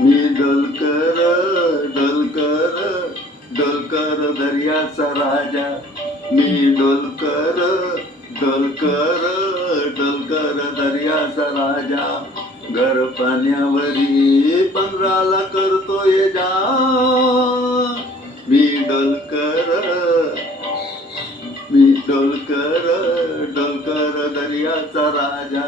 मी डोलकर डोलकर डोलकर दर्याचा राजा. मी डोलकर डोलकर डोलकर दर्याचा राजा. घर पाण्यावरी 15ला करतोय जा. मी डोलकर मी डोलकर डोलकर दर्याचा राजा.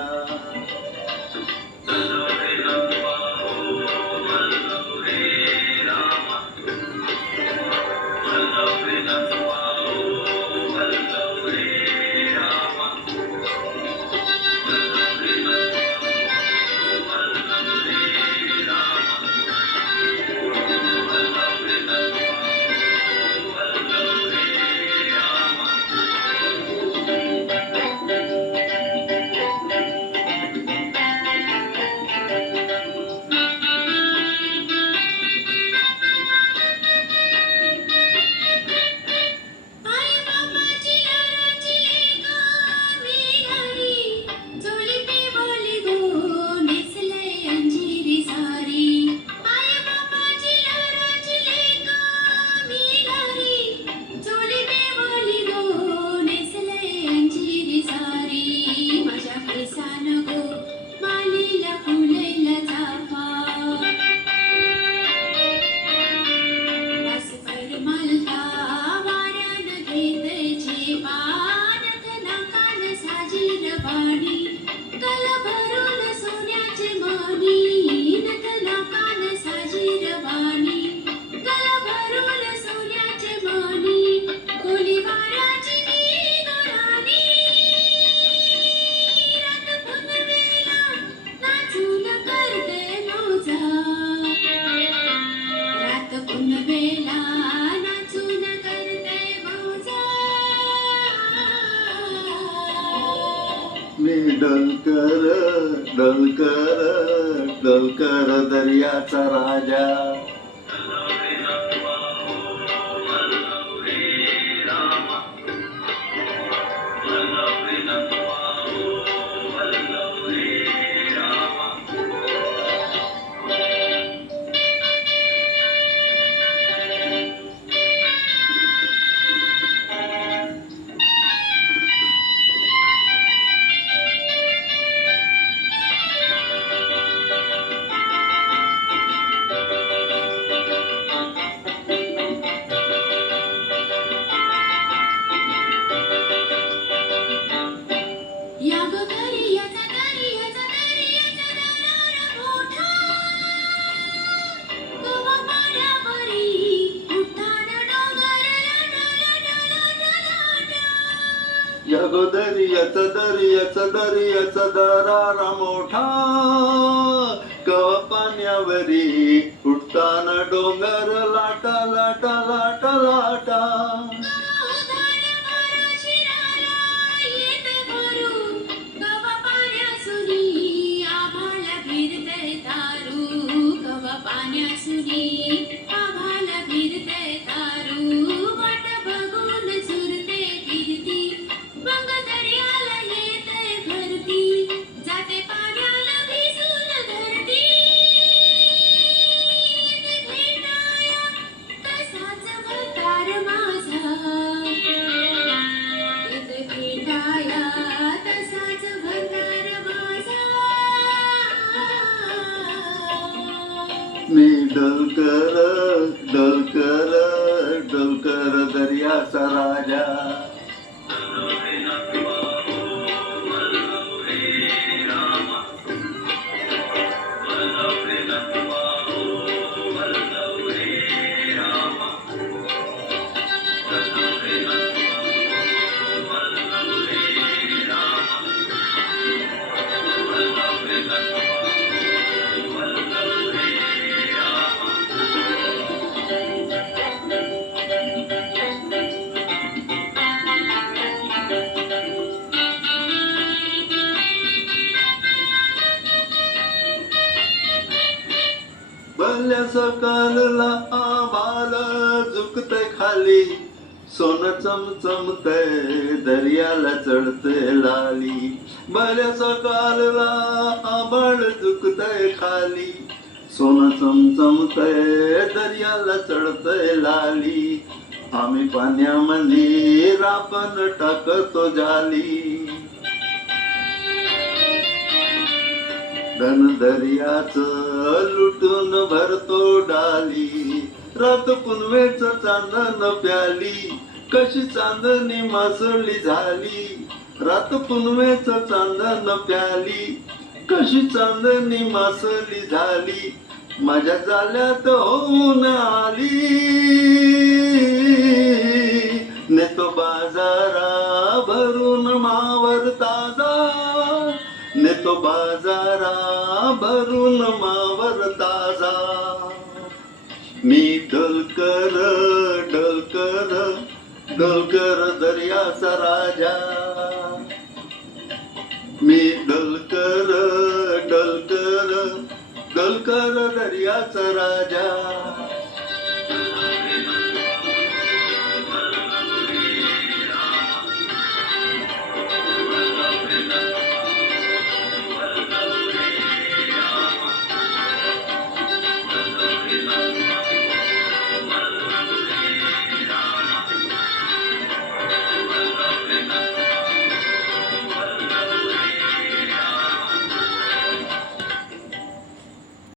मी डोलकर डोलकर डोलकर दर्याचा राजा. यागो दर्याचा दरारा मोठा. कवा पाण्यावरी उठताना डोंगर लाटा लाटा लाटा लाटा. मी डोलकर डोलकर डोलकर दर्याचा राजा. भल्या सकाळला आभाळ झुकते खाली. सोनं चमचमतय दर्याला चढते लाली. भल्या सकाळला आभाळ झुकते खाली. सोनं चमचमतय दर्याला चढतय लाली, आम्ही पाण्यामध्ये रापण टाकतो जाली. धन दर्याच लुटून भरतो डाली, रात पुनवेच चांदण प्याली, कशी चांदणी मासळी झाली. रात पुनवेच चांदण प्याली, कशी चांदणी मासळी झाली. माझ्या जाल्यात होऊन आली, नेतो बाजारा भरून मावर ताजा, नेतो बाजारा भरून मावर ताजा. मी डोलकर डोलकर डोलकर दर्याचा राजा, मी डोलकर डोलकर डोलकर दर्याचा राजा.